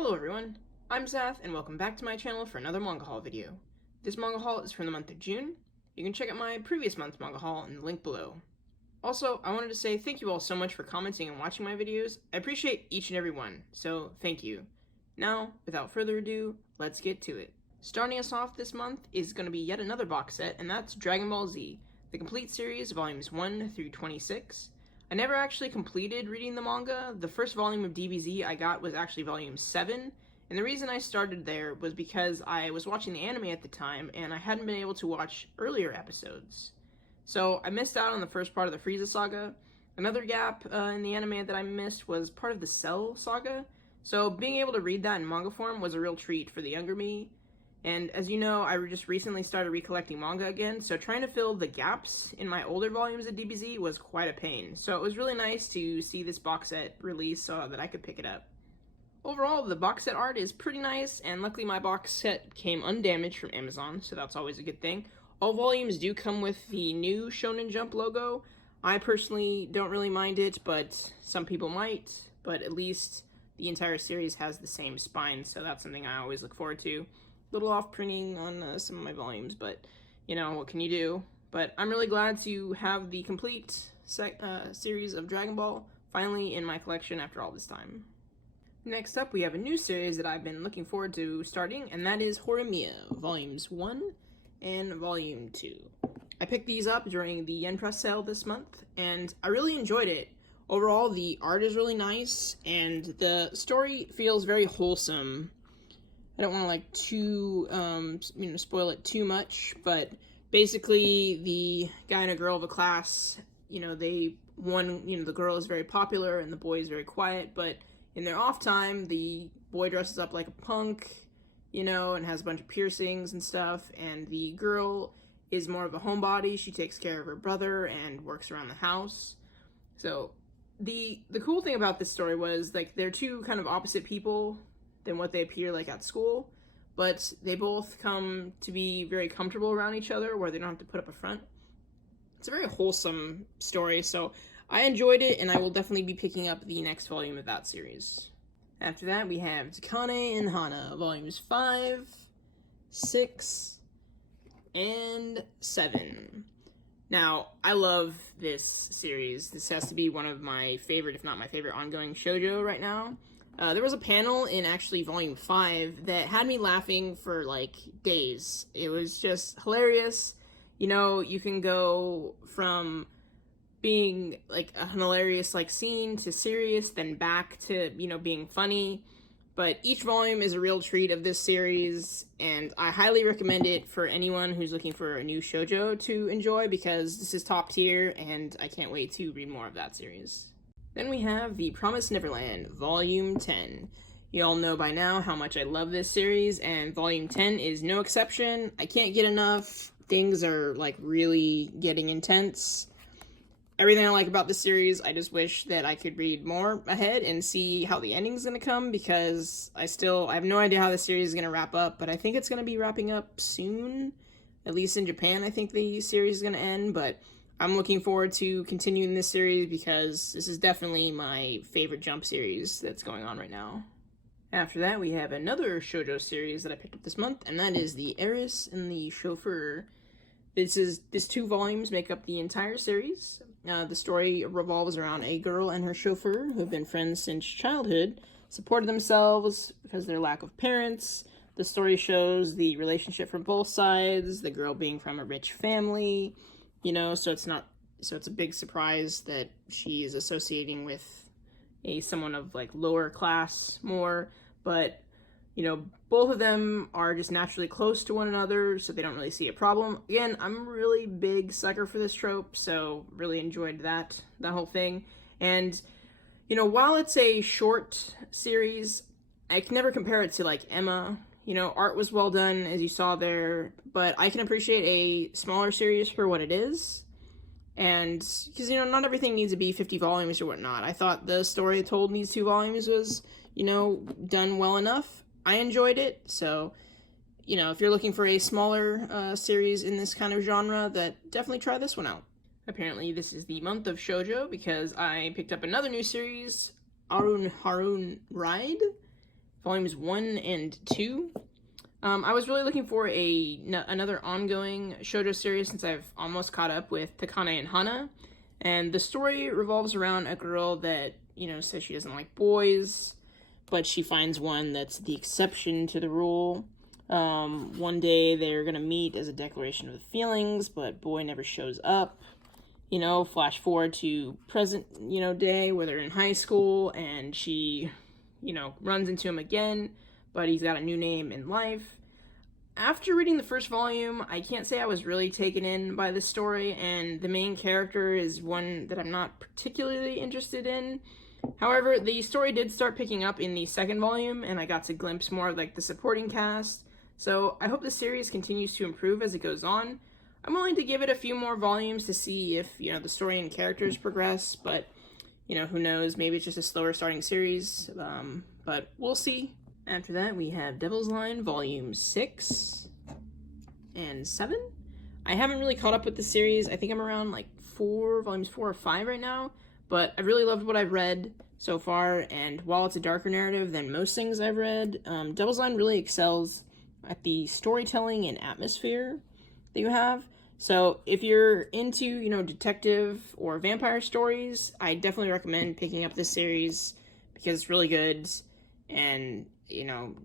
Hello everyone, I'm Zath and welcome back to my channel for another Manga Haul video. This Manga Haul is from the month of June. You can check out my previous month's Manga Haul in the link below. Also, I wanted to say thank you all so much for commenting and watching my videos. I appreciate each and every one, so thank you. Now, without further ado, let's get to it. Starting us off this month is going to be yet another box set, and that's Dragon Ball Z, the complete series, volumes 1 through 26. I never actually completed reading the manga. The first volume of DBZ I got was actually volume 7, and the reason I started there was because I was watching the anime at the time, and I hadn't been able to watch earlier episodes. So I missed out on the first part of the Frieza saga. Another gap in the anime that I missed was part of the Cell saga, so being able to read that in manga form was a real treat for the younger me. And as you know, I just recently started recollecting manga again, so trying to fill the gaps in my older volumes of DBZ was quite a pain. So it was really nice to see this box set release so that I could pick it up. Overall, the box set art is pretty nice, and luckily my box set came undamaged from Amazon, so that's always a good thing. All volumes do come with the new Shonen Jump logo. I personally don't really mind it, but some people might, but at least the entire series has the same spine, so that's something I always look forward to. Little off printing on some of my volumes, but you know, what can you do? But I'm really glad to have the complete series of Dragon Ball finally in my collection after all this time. Next up, we have a new series that I've been looking forward to starting, and that is Horimiya, volumes 1 and volume 2. I picked these up during the Yen Press sale this month, and I really enjoyed it. Overall, the art is really nice, and the story feels very wholesome. I don't want to spoil it too much, but basically the guy and a girl of a class, the girl is very popular and the boy is very quiet, but in their off time, the boy dresses up like a punk, and has a bunch of piercings and stuff, and the girl is more of a homebody. She takes care of her brother and works around the house. So the cool thing about this story was, they're two kind of opposite people than what they appear like at school, but they both come to be very comfortable around each other where they don't have to put up a front. It's a very wholesome story, so I enjoyed it, and I will definitely be picking up the next volume of that series. After that, we have Takane and Hana, volumes 5, 6, and 7. Now, I love this series. This has to be one of my favorite, if not my favorite, ongoing shoujo right now. There was a panel in actually volume 5 that had me laughing for days. It was just hilarious. You can go from being an hilarious scene to serious, then back to being funny. But each volume is a real treat of this series, and I highly recommend it for anyone who's looking for a new shoujo to enjoy, because this is top tier, and I can't wait to read more of that series. Then we have The Promised Neverland, Volume 10. You all know by now how much I love this series, and Volume 10 is no exception. I can't get enough. Things are, really getting intense. Everything I like about this series, I just wish that I could read more ahead and see how the ending's gonna come, because I have no idea how the series is gonna wrap up, but I think it's gonna be wrapping up soon. At least in Japan, I think the series is gonna end, but I'm looking forward to continuing this series because this is definitely my favorite Jump series that's going on right now. After that, we have another shoujo series that I picked up this month, and that is The Heiress and the Chauffeur. These 2 volumes make up the entire series. The story revolves around a girl and her chauffeur who have been friends since childhood, supported themselves because of their lack of parents. The story shows the relationship from both sides, the girl being from a rich family, so it's a big surprise that she is associating with someone of lower class more, but both of them are just naturally close to one another, so they don't really see a problem. Again, I'm a really big sucker for this trope, so really enjoyed that whole thing. And while it's a short series, I can never compare it to Emma. Art was well done, as you saw there, but I can appreciate a smaller series for what it is. And, because, not everything needs to be 50 volumes or whatnot. I thought the story told in these 2 volumes was, done well enough. I enjoyed it, so, if you're looking for a smaller series in this kind of genre, definitely try this one out. Apparently, this is the month of shoujo, because I picked up another new series, Arun Harun Ride. volumes 1 and 2. I was really looking for another ongoing shoujo series since I've almost caught up with Takane and Hana. And the story revolves around a girl that, says she doesn't like boys, but she finds one that's the exception to the rule. One day they're gonna meet as a declaration of feelings, but boy never shows up. Flash forward to present, day where they're in high school and she, runs into him again, but he's got a new name in life. After reading the first volume, I can't say I was really taken in by the story, and the main character is one that I'm not particularly interested in. However, the story did start picking up in the second volume, and I got to glimpse more of the supporting cast. So I hope the series continues to improve as it goes on. I'm willing to give it a few more volumes to see if, the story and characters progress, but, who knows, maybe it's just a slower starting series, but we'll see. After that, we have Devil's Line Volume 6 and 7. I haven't really caught up with the series. I think I'm around volumes 4 or 5 right now, but I really loved what I've read so far, and while it's a darker narrative than most things I've read, Devil's Line really excels at the storytelling and atmosphere that you have. So if you're into, detective or vampire stories, I definitely recommend picking up this series because it's really good and,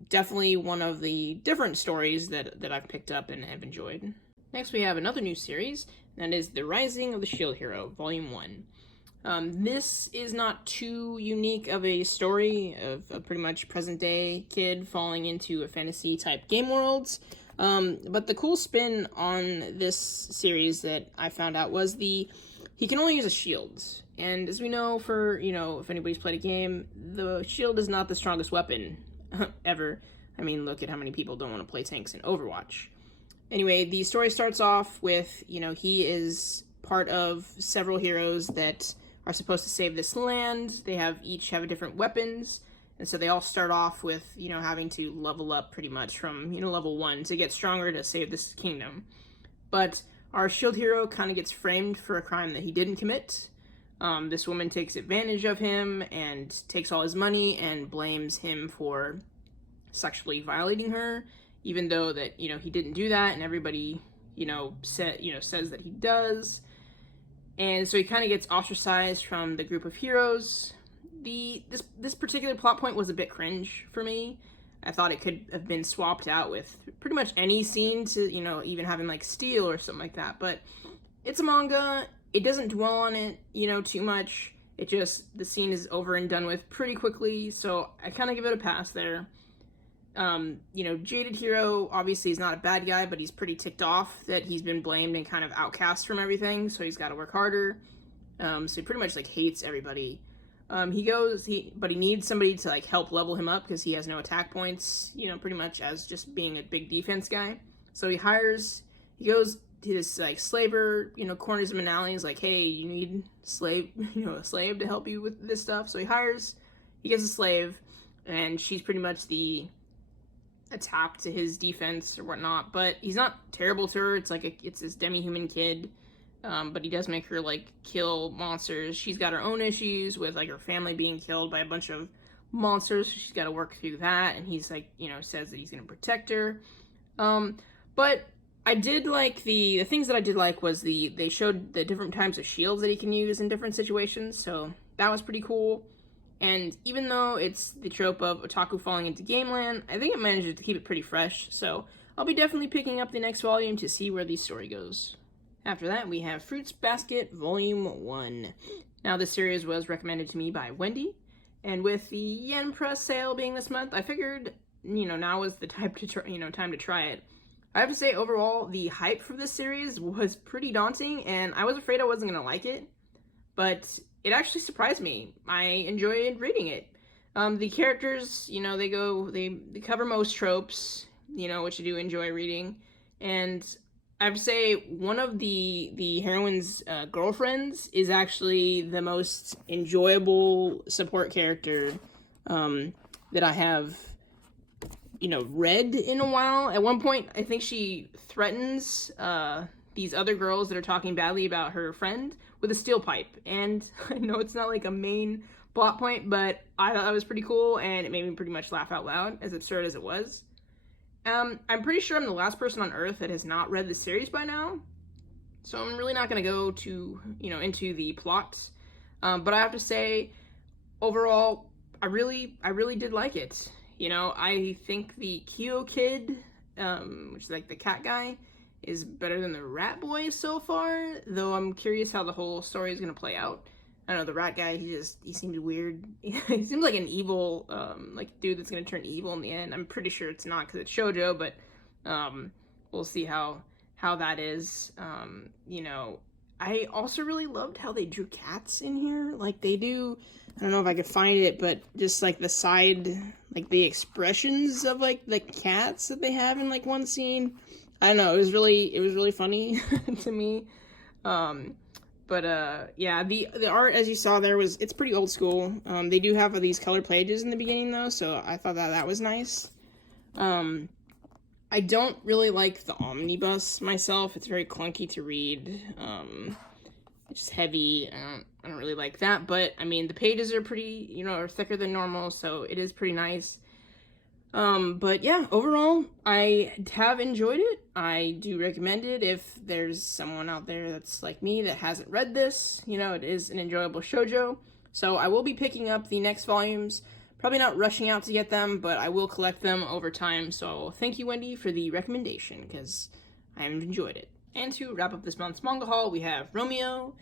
definitely one of the different stories that I've picked up and have enjoyed. Next, we have another new series, and that is The Rising of the Shield Hero, Volume 1. This is not too unique of a story of a pretty much present-day kid falling into a fantasy-type game world. But the cool spin on this series that I found out was he can only use a shield. And as we know, if anybody's played a game, the shield is not the strongest weapon ever. I mean, look at how many people don't want to play tanks in Overwatch. Anyway, the story starts off with, he is part of several heroes that are supposed to save this land. They each have different weapons, and so they all start off with, having to level up pretty much from, level 1 to get stronger to save this kingdom. But our shield hero kind of gets framed for a crime that he didn't commit. This woman takes advantage of him and takes all his money and blames him for sexually violating her, even though that, he didn't do that, and everybody, says that he does. And so he kind of gets ostracized from the group of heroes. This particular plot point was a bit cringe for me. I thought it could have been swapped out with pretty much any scene to, even having steal or something like that. But it's a manga. It doesn't dwell on it, too much. It just, the scene is over and done with pretty quickly. So I kind of give it a pass there. Jaded Hero obviously is not a bad guy, but he's pretty ticked off that he's been blamed and kind of outcast from everything, so he's got to work harder. So he pretty much hates everybody. But he needs somebody to help level him up because he has no attack points, pretty much as just being a big defense guy. So he goes to this slaver, corners him in alleys, hey, you need a slave to help you with this stuff. So he gets a slave, and she's pretty much the attack to his defense or whatnot, but he's not terrible to her. It's this demi-human kid, but he does make her kill monsters. She's got her own issues with her family being killed by a bunch of monsters, so she's got to work through that, and he's says that he's going to protect her. But I did the things that I did was they showed the different types of shields that he can use in different situations, so that was pretty cool. And even though it's the trope of otaku falling into gameland, I think it manages to keep it pretty fresh, so I'll be definitely picking up the next volume to see where the story goes. After that, we have Fruits Basket Volume 1. Now, this series was recommended to me by Wendy, and with the Yen Press sale being this month, I figured, now was the time to try it. I have to say, overall, the hype for this series was pretty daunting, and I was afraid I wasn't going to like it, but it actually surprised me. I enjoyed reading it. The characters, they cover most tropes, which I do enjoy reading. And I have to say, one of the heroine's girlfriends is actually the most enjoyable support character that I have, read in a while. At one point, I think she threatens these other girls that are talking badly about her friend with a steel pipe. And I know it's not a main plot point, but I thought that was pretty cool, and it made me pretty much laugh out loud, as absurd as it was. I'm pretty sure I'm the last person on Earth that has not read the series by now, so I'm really not going to go to, into the plot. But I have to say, overall, I really did like it. I think the Kyo kid, which is like the cat guy, is better than the rat boy so far, though I'm curious how the whole story is going to play out. I don't know, the rat guy, he seems weird. He seems like an evil, like dude that's going to turn evil in the end. I'm pretty sure it's not because it's shoujo, but we'll see how that is. I also really loved how they drew cats in here. Like, they do, I don't know if I could find it, but just like the side, like the expressions of like the cats that they have in like one scene. I don't know, it was really funny to me. Yeah, the art, as you saw there, it's pretty old school. They do have these color pages in the beginning though, so I thought that was nice. I don't really like the omnibus myself. It's very clunky to read. It's just heavy. I don't really like that, but I mean, the pages are pretty, are thicker than normal, so it is pretty nice. But yeah, overall, I have enjoyed it. I do recommend it if there's someone out there that's like me that hasn't read this. It is an enjoyable shoujo. So I will be picking up the next volumes. Probably not rushing out to get them, but I will collect them over time. So thank you, Wendy, for the recommendation, because I have enjoyed it. And to wrap up this month's manga haul, we have Romeo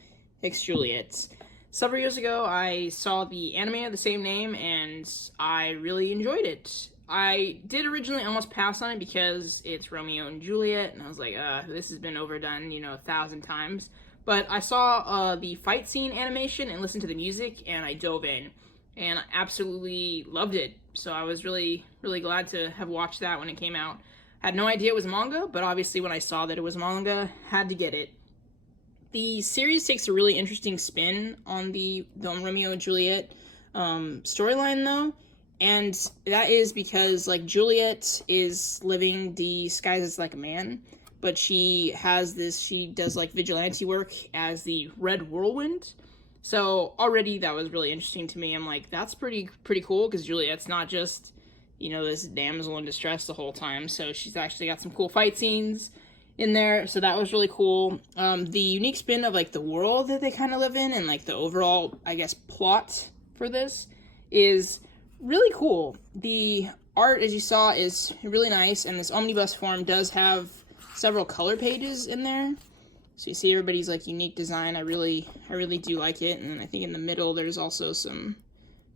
x Juliet. Several years ago, I saw the anime of the same name, and I really enjoyed it. I did originally almost pass on it because it's Romeo and Juliet, and I was like, this has been overdone, 1,000 times. But I saw the fight scene animation and listened to the music, and I dove in, and I absolutely loved it. So I was really, really glad to have watched that when it came out. I had no idea it was manga, but obviously when I saw that it was manga, had to get it. The series takes a really interesting spin on the Romeo and Juliet storyline, though. And that is because, like, Juliet is living disguised as, like, a man, but she does, like, vigilante work as the Red Whirlwind. So already that was really interesting to me. I'm like, that's pretty cool, because Juliet's not just, this damsel in distress the whole time. So she's actually got some cool fight scenes in there. So that was really cool. The unique spin of, like, the world that they kind of live in and, like, the overall, I guess, plot for this is really cool. The art, as you saw, is really nice, and this omnibus form does have several color pages in there. So you see everybody's like unique design. I really do like it. And then I think in the middle there's also some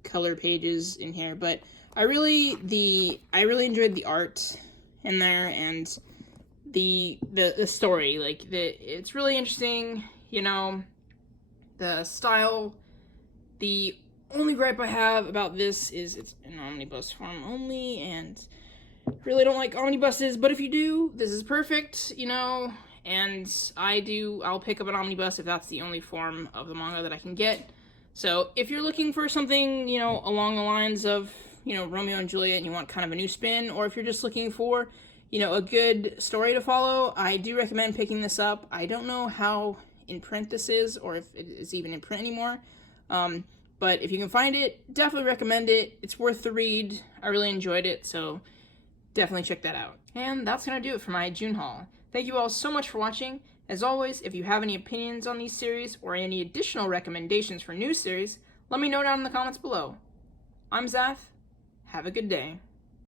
color pages in here. But I really enjoyed the art in there, and the story. Like, it's really interesting. The style. The only gripe I have about this is it's an omnibus form only, and really don't like omnibuses, but if you do, this is perfect, and I'll pick up an omnibus if that's the only form of the manga that I can get. So if you're looking for something, along the lines of, Romeo and Juliet, and you want kind of a new spin, or if you're just looking for, a good story to follow, I do recommend picking this up. I don't know how in print this is, or if it is even in print anymore, but if you can find it, definitely recommend it. It's worth the read. I really enjoyed it, so definitely check that out. And that's going to do it for my June haul. Thank you all so much for watching. As always, if you have any opinions on these series or any additional recommendations for new series, let me know down in the comments below. I'm Zath. Have a good day.